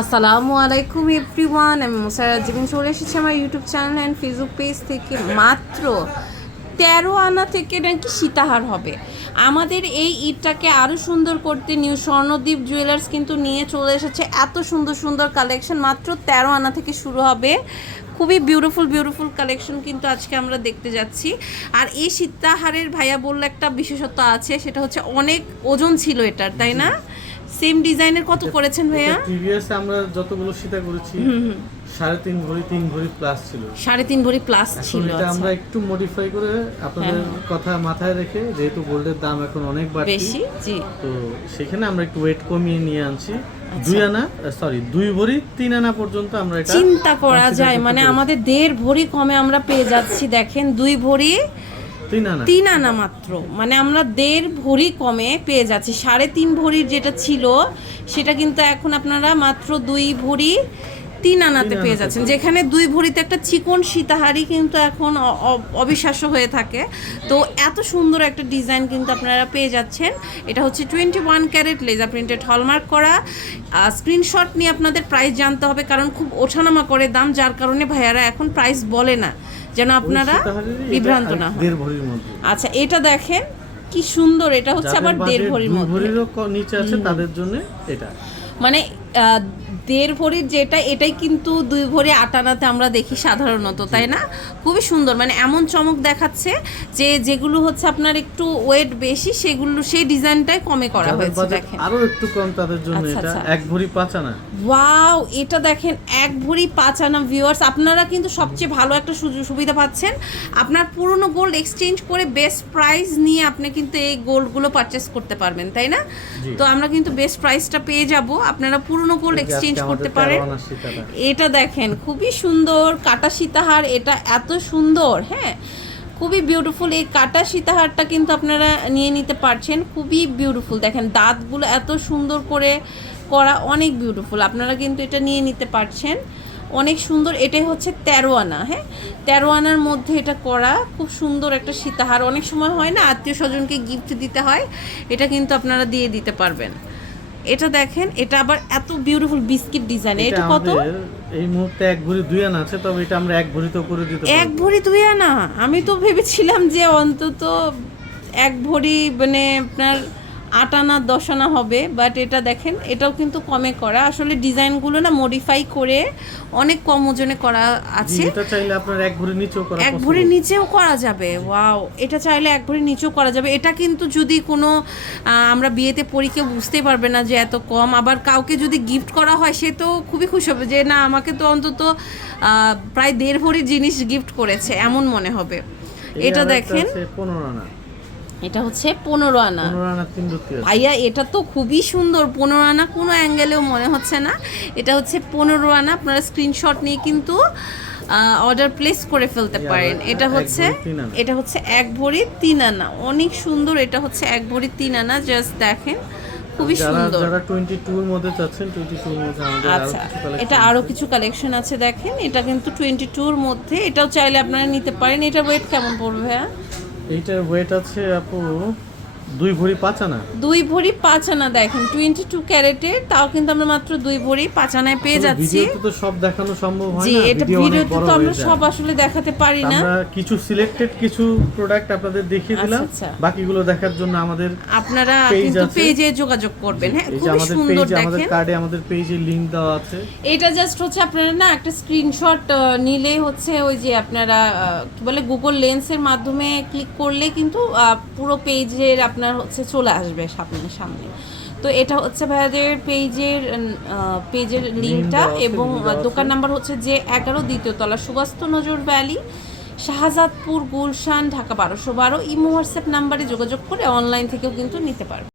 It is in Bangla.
আসসালামু আলাইকুম এভরিওয়ান, আমি মুসারা জীবন চলে এসেছি আমার YouTube channel and Facebook page থেকে। মাত্র তেরো আনা থেকে নাকি সীতাহার হবে। আমাদের এই ঈদটাকে আরও সুন্দর করতে নিউ স্বর্ণদ্বীপ জুয়েলার্স কিন্তু নিয়ে চলে এসেছে এত সুন্দর সুন্দর কালেকশন মাত্র তেরো আনা থেকে শুরু হবে। খুবই বিউটিফুল বিউটিফুল কালেকশন কিন্তু আজকে আমরা দেখতে যাচ্ছি। আর এই সীতাহারের ভাইয়া বললে একটা বিশেষত্ব আছে, সেটা হচ্ছে অনেক ওজন ছিল এটার, তাই না? সেম ডিজাইনের কত করেছেন ভাইয়া? প্রিভিয়াস আমরা যতগুলো সীতা করেছি সাড়ে তিন ভরি তিন ভরি প্লাস ছিল। সাড়ে তিন ভরি প্লাস ছিল এটা আচ্ছা। আমরা একটু মডিফাই করে আপনাদের কথা মাথায় রেখে যেহেতু গোল্ডের দাম এখন অনেক বাড়তি বেশি জি। তো সেখানে আমরা একটু ওয়েট কমিয়ে নিয়ে আনছি। আচ্ছা। দুই আনা সরি দুই ভরি তিন আনা পর্যন্ত আমরা এটা চিন্তা করা যায় মানে আমাদের দেড় ভরি কমে আমরা পেয়ে যাচ্ছি দেখেন দুই ভরি তিন আনা? মাত্র। মানে আমরা দেড় ভরি কমে পেয়ে যাচ্ছি। সাড়ে তিন ভরির যেটা ছিল, সেটা কিন্তু এখন আপনারা মাত্র দুই ভরি তিন আনাতে পেয়ে যাচ্ছেন যেখানে দুই ভরিতে একটা চিকন সীতাহারি কিন্তু এখন অবিশ্বাস্য হয়ে থাকে। তো এত সুন্দর একটা ডিজাইন কিন্তু আপনারা পেয়ে যাচ্ছেন। এটা হচ্ছে twenty one carat laser printed hallmark করা। স্ক্রিনশট নিয়ে আপনাদের প্রাইস জানতে হবে কারণ খুব ওঠানামা করে দাম যার কারণে ভাইয়ারা এখন প্রাইস বলে না যেন আপনারা বিভ্রান্ত না হন। আচ্ছা এটা দেখেন কি সুন্দর এটা হচ্ছে আবার দেড় ভরির মধ্যে। নিচে আছে তাদের জন্য এটা। মানে দেড় ভরির যেটা এটাই কিন্তু দুই ভরি আটানাতে আমরা দেখি সাধারণত তাই না? খুবই সুন্দর মানে এমন চমক দেখাচ্ছে যে যেগুলো হচ্ছে আপনার একটু ওয়েট বেশি সেগুলো সেই ডিজাইনটাই কমে করা হয়েছে দেখেন। আরও একটু কম তাদের জন্য আচ্ছা, এটা আচ্ছা। এক ভরি পাঁচ আনা ওয়াও এটা দেখেন এক ভরি পাঁচ আনা ভিউয়ার্স আপনারা কিন্তু সবচেয়ে ভালো একটা সুযোগ সুবিধা পাচ্ছেন। আপনার পুরনো গোল্ড এক্সচেঞ্জ করে বেস্ট প্রাইস নিয়ে আপনি কিন্তু এই গোল্ডগুলো পারচেস করতে পারবেন তাই না? তো আমরা কিন্তু বেস্ট প্রাইসটা পেয়ে যাব। আপনারা পুরনো গোল্ড এক্সচেঞ্জ আজকে করতে পারেন। এটা দেখেন খুবই সুন্দর কাটা সীতাহার এটা এত সুন্দর হ্যাঁ? খুবই বিউটিফুল এই কাটা সীতাহারটা কিন্তু আপনারা নিয়ে নিতে পারছেন খুবই বিউটিফুল দেখেন দাঁতগুলো এত সুন্দর করে করা অনেক বিউটিফুল আপনারা কিন্তু এটা নিয়ে নিতে পারছেন। অনেক সুন্দর এটাই হচ্ছে তেরো আনা হ্যাঁ? তেরো আনার মধ্যে এটা করা খুব সুন্দর একটা সীতাহার। অনেক সময় হয় না আত্মীয় স্বজনকে গিফট দিতে হয় এটা কিন্তু আপনারা দিয়ে দিতে পারবেন। এটা দেখেন এটা আবার এত বিউটিফুল বিস্কিট ডিজাইন এটা কত? এই মুহূর্তে এক ভরি দুই আনা আছে তবে এটা আমরা এক ভরিতে করে দিতে এক ভরি দুই আনা? আমি তো ভেবেছিলাম যে অন্তত এক ভরি মানে আপনার আট আনা দশ আনা হবে বাট এটা দেখেন এটাও কিন্তু কমে করা। আসলে ডিজাইনগুলো না মডিফাই করে অনেক কম ওজনে করা আছে। এটা চাইলে আপনার এক ভরি নিচেও করা এক। ভরির নিচেও করা যাবে। ওয়াও এটা চাইলে এক ভরির নিচেও করা যাবে। এটা কিন্তু যদি কোনো আমরা বিয়েতে পড়ি কেউ বুঝতেই পারবে না যে এত কম। আবার কাউকে যদি গিফট করা হয় সে তো খুবই খুশি হবে যে না আমাকে তো অন্তত প্রায় দেড় ভরি জিনিস গিফট করেছে। এমন মনে হবে। এটা দেখেন। পনেরো আনা। এটা হচ্ছে পনেরো আনা। ভাইয়া এটা তো খুবই সুন্দর। পনেরো আনা কোনো অ্যাঙ্গেলেও মনে হচ্ছে না। এটা হচ্ছে পনেরো আনা। আপনারা স্ক্রিনশট নিয়ে কিন্তু অর্ডার প্লেস করে ফেলতে পারেন। এটা হচ্ছে। এটা হচ্ছে এক ভরি তিন আনা। অনেক সুন্দর। এটা হচ্ছে এক ভরি তিন আনা। জাস্ট দেখেন খুবই সুন্দর। যারা এর মধ্যে চাচ্ছেন টোয়েন্টি টু এর মধ্যে আমাদের আচ্ছা এটা আরও কিছু কালেকশন আছে দেখেন। এটা কিন্তু টোয়েন্টি টুর মধ্যে। এটাও চাইলে আপনারা নিতে পারেন। এটা ওয়েট কেমন পড়বে ভাইয়া? এইটার ওয়েট আছে আপু দুই ভরি পাঁচ আনা? দুই ভরি পাঁচ আনা দেখেন টোয়েন্টি টু ক্যারেটের তাও কিন্তু আমরা মাত্র দুই ভরি পাঁচ আনায় পেয়ে যাচ্ছি। তো সব দেখানো সম্ভব হয় জি না এটা ভিডিওতে তো আমরা সব আসলে দেখাতে পারি না। আমরা কিছু সিলেক্টেড কিছু প্রোডাক্ট আপনাদের দেখিয়ে দিলাম। আচ্ছা, আচ্ছা। বাকিগুলো দেখার জন্য আমাদের আপনারা কিন্তু পেজে যোগাযোগ করবেন। হ্যাঁ আমাদের সুন্দর পেজে আমাদের কার্ডে আমাদের পেজে লিংক দেওয়া আছে। এটা জাস্ট হচ্ছে আপনারা না একটা স্ক্রিনশট নিলে হচ্ছে ওই যে আপনারা কি বলে গুগল লেন্সের মাধ্যমে ক্লিক করলে কিন্তু পুরো পেজের আপনার হচ্ছে চলে আসবে সামনে সামনে। তো এটা হচ্ছে ভাইয়াদের পেজের পেজের লিঙ্কটা এবং। দোকান নাম্বার হচ্ছে যে এগারো দ্বিতীয় তলা সুবাস্ত নজর ভ্যালি শাহজাদপুর গুলশান ঢাকা বারোশো বারো। ইমো হোয়াটসঅ্যাপ নাম্বারে যোগাযোগ করে অনলাইন থেকেও কিন্তু নিতে পারবে।